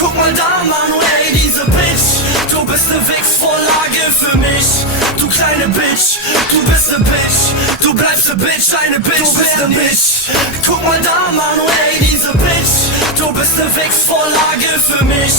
Guck mal da, Manu, ey, diese Bitch. Du bist ne Wichsvorlage für mich. Du kleine Bitch, du bist ne Bitch. Du bleibst ne Bitch, eine Bitch, du bist ne Bitch. Guck mal da, Manu, ey, diese Bitch. Du bist ne Wichsvorlage für mich.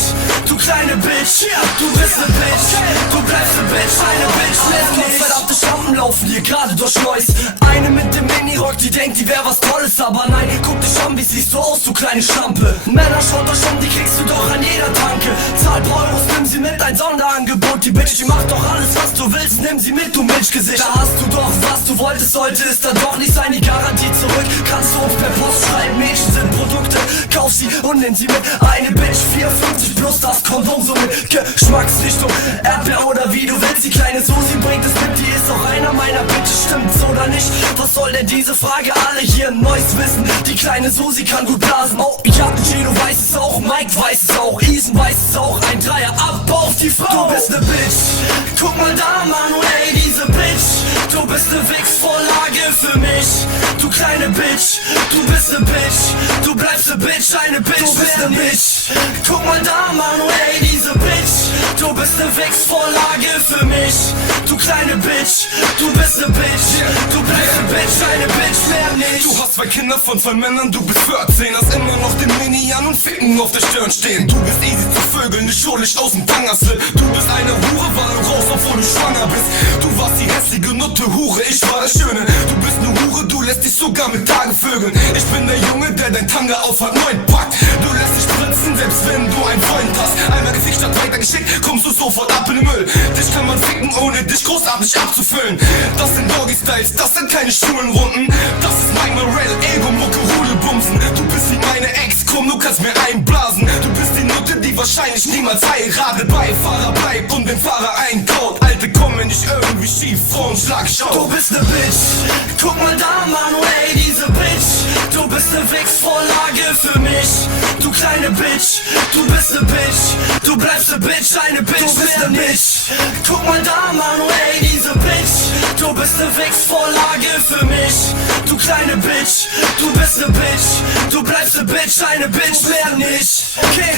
Du kleine Bitch, du bist ne Bitch. Du bleibst ne Bitch, eine Bitch, nicht. Verdammte Schlampen laufen hier gerade durch Neuss. Eine mit dem Minirock, die denkt, die wär was Tolles. Aber nein, guck dich an, wie siehst du aus, du kleine Schlampe. Männer, schaut euch um, die kriegst du doch an jeder Tanke. Zahl paar Euros, nimm sie mit, ein Sonderangebot. Die Bitch, die macht doch alles, was du willst, nimm sie mit, du Milchgesicht. Da hast du doch, was du wolltest, sollte es dann doch nicht sein. Die Garantie zurück, kannst du uns per Post schreiben. Mädchen sind Produkte, kauf sie und nimm sie mit. Eine Bitch, 4,50 plus das Kondom, so mit Geschmacksrichtung Erdbeer oder wie du willst. Die kleine Susi bringt es mit, die ist auch einer meiner Bitches, stimmt's oder nicht? Was soll denn diese Frage? Alle hier ein neues Wissen. Die kleine Susi kann gut blasen. Oh, ja, Gino weiß es auch, Mike weiß es auch, Isen weiß es auch. Ein Dreier, ab auf die Frau. Du bist ne Bitch. Guck mal da, Manu, ey, diese Bitch. Du bist ne Wichsvorlage für mich. Du kleine Bitch, du bist ne Bitch. Du bleibst ne Bitch, eine Bitch, du bist ne Bitch. Guck mal da, Manu, ey, diese Bitch. Du bist ne Wichsvorlage für mich. Du kleine Bitch, du bist ne Bitch. Du bleibst ne Bitch, eine Bitch, mehr nicht. Du hast 2 Kinder von 2 Männern, du bist 14. Hast immer noch den Mini an und Ficken auf der Stirn stehen. Du bist easy zu vögeln, nicht schuldig aus dem Tangerslip. Du bist eine Hure, weil du raus, obwohl du schwanger bist. Du warst die hässliche Nutte Hure, ich war der Schöne. Du bist ne Hure, du lässt dich sogar mit Tagen vögeln. Ich bin der Junge, der dein Tanga aufhat, 9 packt. Du lässt dich spritzen, selbst wenn du einen Freund hast. Einmal gefickt statt weitergeschickt, kommst du sofort ab in den Müll. Dich kann man ficken, ohne dich großartig abzufüllen. Das sind Doggy-Styles, das sind keine schwulen Runden. Das ist Mike Morell, Ego-Mucke, Rudelbumsen. Du bist wie meine Ex, komm, du kannst mir einblasen. Du bist die Nutte, die wahrscheinlich niemals heiratet. Beifahrer bleibt und den Fahrer einkaut. Alte kommen nicht irgendwie schief, Frauen schlag Schau. Du bist ne Bitch. Guck mal da, Manu, ey, diese Bitch. Du bist ne Wichsvorlage für mich. Du kleine Bitch, du bist ne Bitch. Du bleibst ne Bitch, eine Bitch, du bist ne Bitch. Guck mal da, Manu, ey, diese Bitch. Du bist ne Wichsvorlage für mich. Du kleine Bitch, du bist ne Bitch. Du bleibst ne Bitch, eine Bitch, mehr nicht. Okay,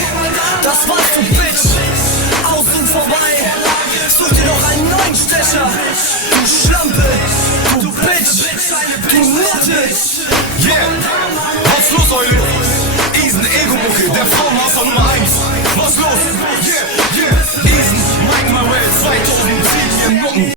das war's, du Bitch. Aus und vorbei. Such dir doch einen neuen Stecher. Du Schlampe, du Bitch, du Nutte. Yeah, was los, Eule? Isen, Ego-Mucke, der Frauenhasser Nummer 1. Was los?